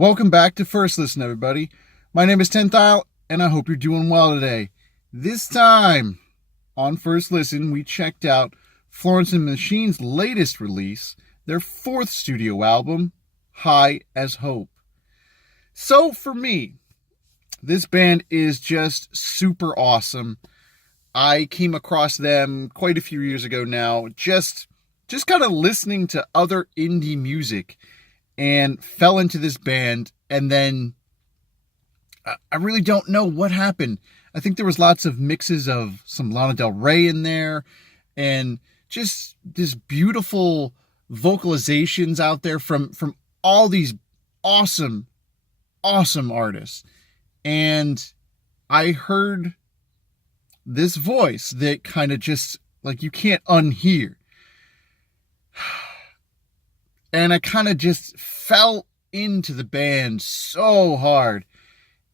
Welcome back to First Listen, everybody. My name is Tenthile, and I hope you're doing well today. This time on First Listen, we checked out Florence and the Machine's latest release, their fourth studio album, High as Hope. So for me, this band is just super awesome. I came across them quite a few years ago now, just kind of listening to other indie music, and fell into this band, and then I really don't know what happened. I think there was lots of mixes of some Lana Del Rey in there, and just this beautiful vocalizations out there from all these awesome artists. And I heard this voice that kind of just, like, you can't unhear. And I kind of just fell into the band so hard.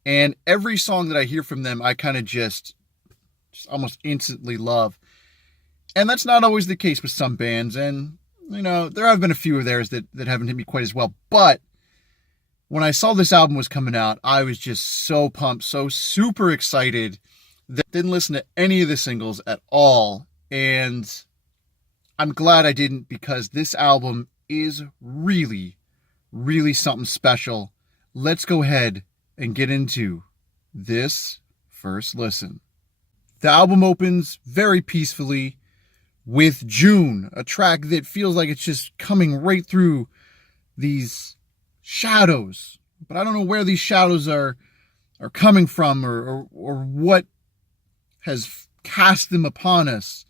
And every song that I hear from them, I kind of just almost instantly love. And that's not always the case with some bands. And, you know, there have been a few of theirs that haven't hit me quite as well. But when I saw this album was coming out, I was just so pumped, so super excited that I didn't listen to any of the singles at all. And I'm glad I didn't, because this album is really something special. Let's go ahead and get into this first listen. The album opens very peacefully with June, a track that feels like it's just coming right through these shadows. But I don't know where these shadows are coming from, or what has cast them upon us.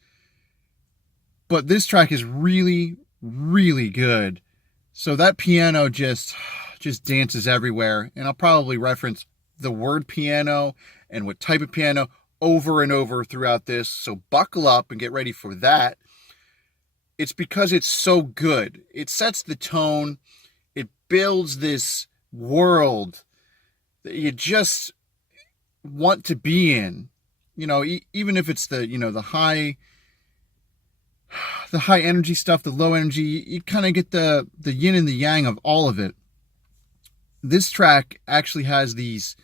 But this track is really good. So that piano just dances everywhere. And I'll probably reference the word piano and what type of piano over and over throughout this. So buckle up and get ready for that. It's because it's so good. It sets the tone. It builds this world that you just want to be in. You know, even if it's the high energy stuff, the low energy, you kind of get the yin and the yang of all of it. This track actually has these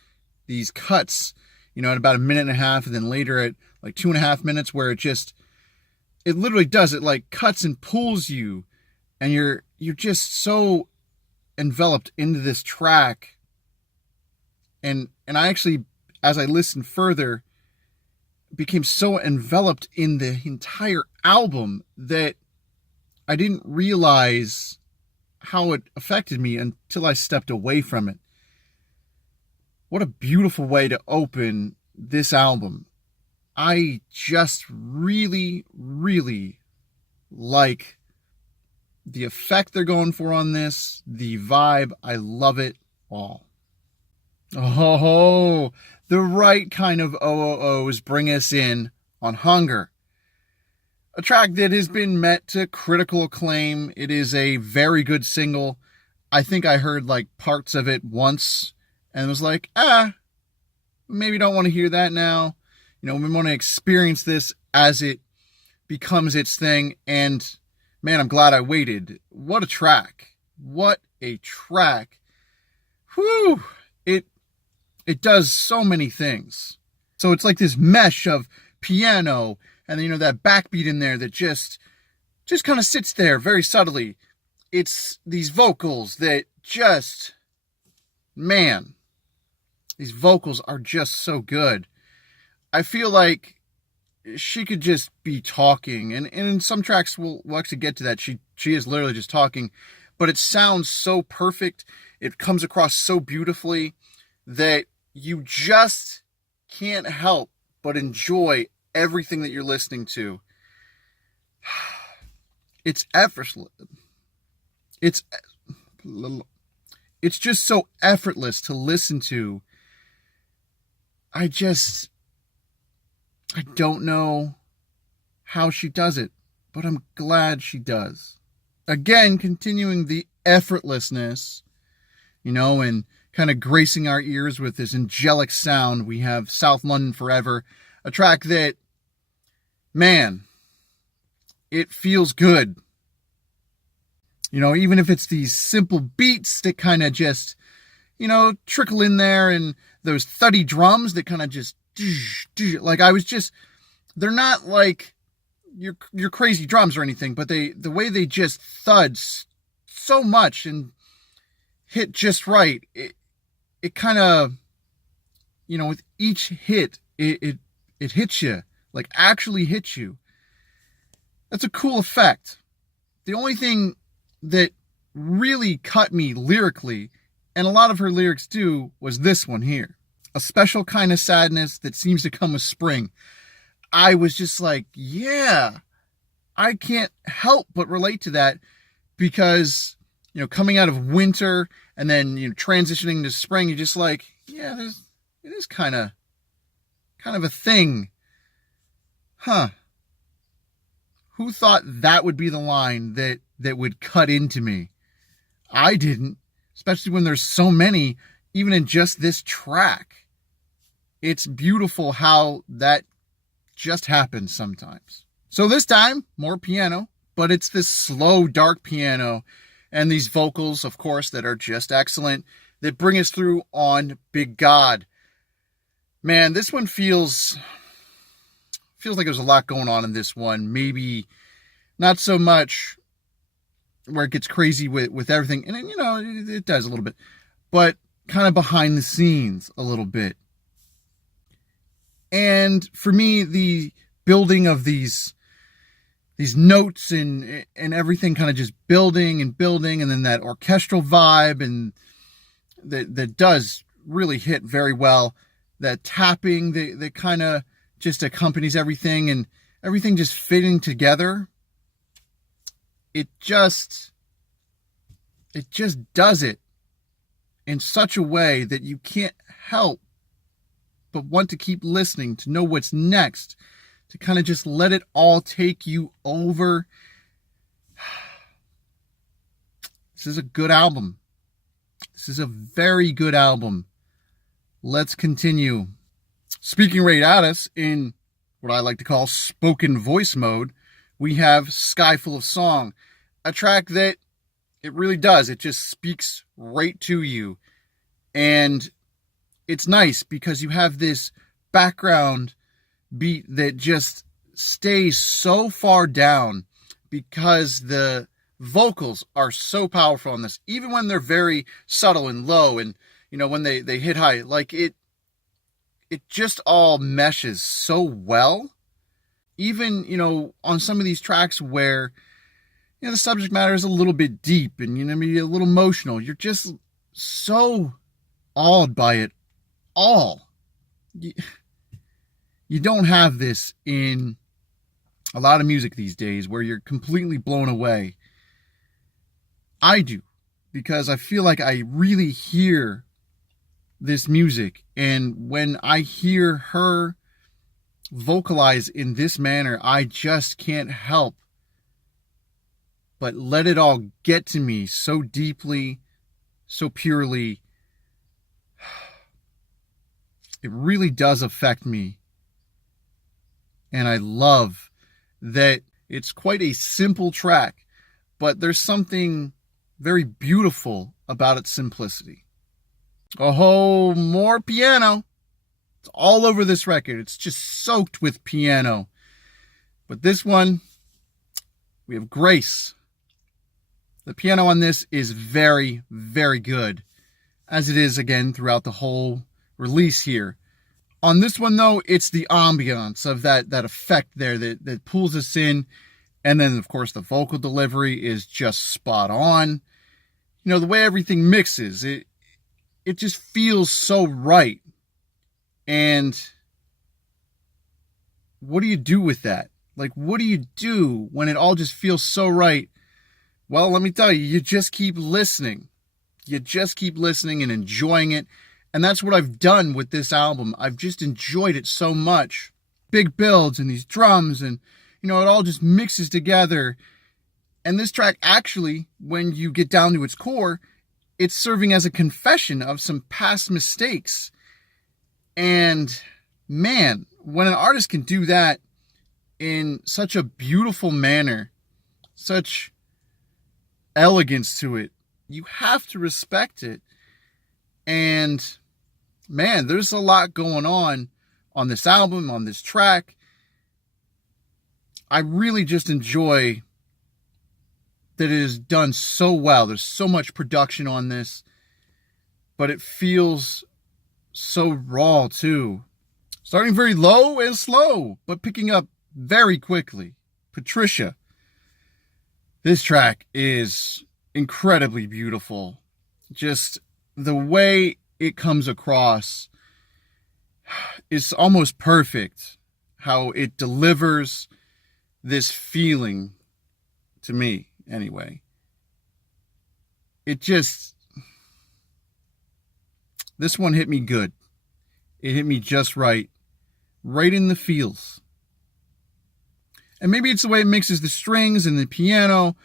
cuts, at about a minute and a half, and then later at like 2.5 minutes, where it literally does it, like cuts and pulls you, and you're just so enveloped into this track. And I actually, as I listened further, became so enveloped in the entire album that I didn't realize how it affected me until I stepped away from it. What a beautiful way to open this album. I just really like the effect they're going for on this, the vibe. I love it all. Oh, the right kind of OOOs bring us in on Hunger. A track that has been met to critical acclaim. It is a very good single. I think I heard like parts of it once and was like, maybe don't want to hear that now. We want to experience this as it becomes its thing. And man, I'm glad I waited. What a track. What a track. Whew. It does so many things. So it's like this mesh of piano and then, that backbeat in there that just kind of sits there very subtly. It's these vocals that these vocals are just so good. I feel like she could just be talking, and in some tracks we'll actually get to that. She is literally just talking, but it sounds so perfect. It comes across so beautifully that you just can't help but enjoy everything that you're listening to. It's effortless. It's just so effortless to listen to. I don't know how she does it, but I'm glad she does. Again, continuing the effortlessness, and kind of gracing our ears with this angelic sound, we have South London Forever, a track that, man, it feels good. Even if it's these simple beats that kind of just trickle in there, and those thuddy drums that kind of just, like they're not like your crazy drums or anything, but the way they just thud so much and hit just right, it kind of, with each hit, it hits you, like actually hits you. That's a cool effect. The only thing that really cut me lyrically, and a lot of her lyrics do, was this one here. A special kind of sadness that seems to come with spring. I was just like, yeah, I can't help but relate to that, because, coming out of winter and then, transitioning to spring, you're just like, yeah, it is kind of a thing. Huh. Who thought that would be the line that would cut into me? I didn't, especially when there's so many, even in just this track. It's beautiful how that just happens sometimes. So this time, more piano, but it's this slow, dark piano and these vocals, of course, that are just excellent, that bring us through on Big God. Man, this one feels like there's a lot going on in this one. Maybe not so much where it gets crazy with everything. And, it does a little bit. But kind of behind the scenes a little bit. And for me, the building of these notes and everything kind of just building, and then that orchestral vibe, and that does really hit very well. That tapping that kind of just accompanies everything, and everything just fitting together. It just does it in such a way that you can't help but want to keep listening, to know what's next, to kind of just let it all take you over. This is a good album. This is a very good album. Let's continue. Speaking right at us in what I like to call spoken voice mode, we have Sky Full of Song, a track that it really does. It just speaks right to you. And it's nice because you have this background beat that just stays so far down, because the vocals are so powerful on this, even when they're very subtle and low, and when they hit high, like it just all meshes so well. Even on some of these tracks where the subject matter is a little bit deep and maybe a little emotional, you're just so awed by it all. You don't have this in a lot of music these days, where you're completely blown away. I do, because I feel like I really hear this music, and when I hear her vocalize in this manner, I just can't help but let it all get to me so deeply, so purely. It really does affect me. And I love that it's quite a simple track, but there's something very beautiful about its simplicity. Oh, more piano. It's all over this record. It's just soaked with piano. But this one, we have Grace. The piano on this is very, very good, as it is, again, throughout the whole release here. On this one, though, it's the ambiance of that effect there that pulls us in. And then, of course, the vocal delivery is just spot on. The way everything mixes, it just feels so right. And what do you do with that? Like, what do you do when it all just feels so right? Well, let me tell you, you just keep listening. You just keep listening and enjoying it. And that's what I've done with this album. I've just enjoyed it so much. Big builds and these drums, and, it all just mixes together. And this track, actually, when you get down to its core, it's serving as a confession of some past mistakes. And man, when an artist can do that in such a beautiful manner, such elegance to it, you have to respect it. And man, there's a lot going on this album, on this track. I really just enjoy that it is done so well. There's so much production on this, but it feels so raw too. Starting very low and slow, but picking up very quickly. Patricia. This track is incredibly beautiful. Just the way it comes across is almost perfect. How it delivers this feeling to me, anyway. This one hit me good. It hit me just right in the feels. And maybe it's the way it mixes the strings and the piano.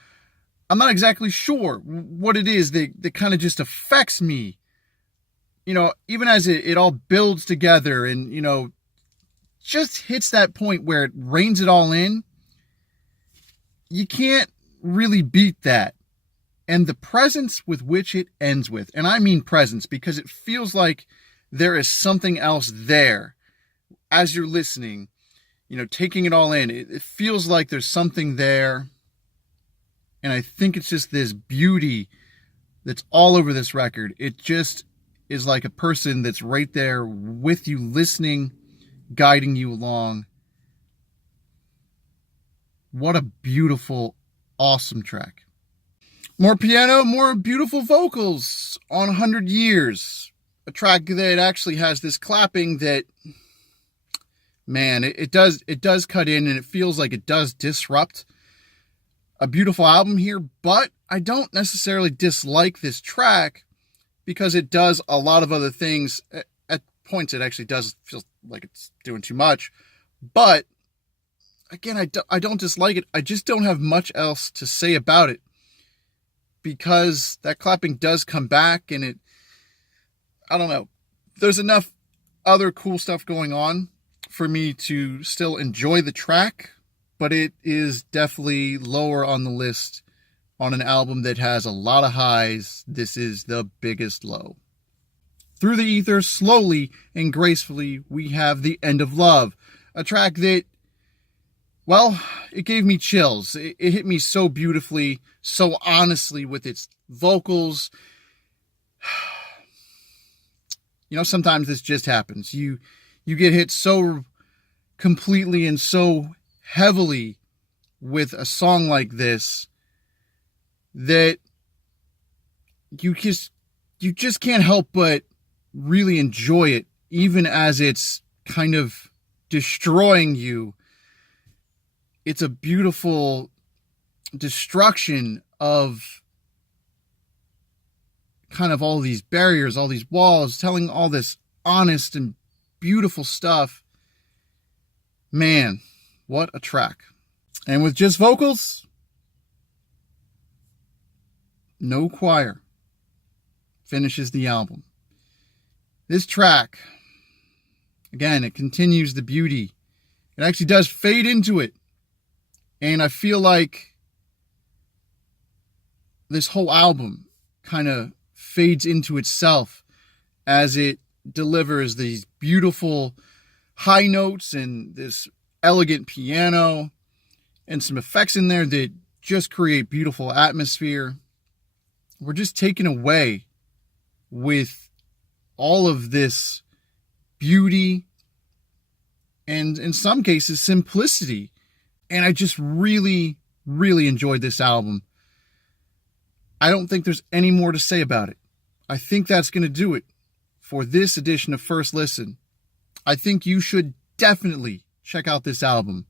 I'm not exactly sure what it is that kind of just affects me. You know, even as it all builds together and, you know, just hits that point where it reins it all in. You can't really beat that. And the presence with which it ends with, and I mean presence because it feels like there is something else there as you're listening, you know, taking it all in. It feels like there's something there. And I think it's just this beauty that's all over this record. It just is like a person that's right there with you, listening, guiding you along. What a beautiful, awesome track. More piano, more beautiful vocals on 100 Years. A track that actually has this clapping that, man, it does cut in, and it feels like it does disrupt a beautiful album here, but I don't necessarily dislike this track because it does a lot of other things. At points, it actually does feel like it's doing too much, but again, I don't dislike it. I just don't have much else to say about it because that clapping does come back, and I don't know. There's enough other cool stuff going on for me to still enjoy the track, but it is definitely lower on the list on an album that has a lot of highs. This is the biggest low. Through the Ether, slowly and gracefully, we have The End of Love, a track that, well, it gave me chills. It hit me so beautifully, so honestly with its vocals. You know, sometimes this just happens. You get hit so completely and so heavily with a song like this that you just can't help but really enjoy it, even as it's kind of destroying you. It's a beautiful destruction of kind of all these barriers, all these walls, telling all this honest and beautiful stuff. Man, what a track. And with just vocals, no choir, finishes the album. This track, again, it continues the beauty. It actually does fade into it. And I feel like this whole album kind of fades into itself as it delivers these beautiful high notes and this elegant piano and some effects in there that just create beautiful atmosphere. We're just taken away with all of this beauty and, in some cases, simplicity. And I just really, really enjoyed this album. I don't think there's any more to say about it. I think that's going to do it for this edition of First Listen. I think you should definitely check out this album.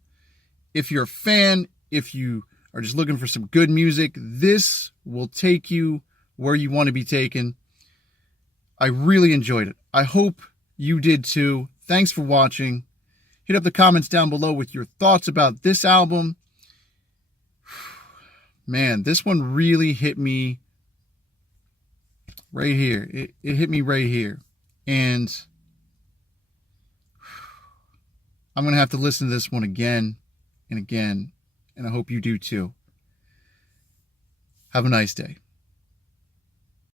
If you're a fan, if you are just looking for some good music, this will take you where you want to be taken. I really enjoyed it. I hope you did too. Thanks for watching. Hit up the comments down below with your thoughts about this album. Man, this one really hit me right here. It hit me right here. And I'm going to have to listen to this one again and again. And I hope you do too. Have a nice day.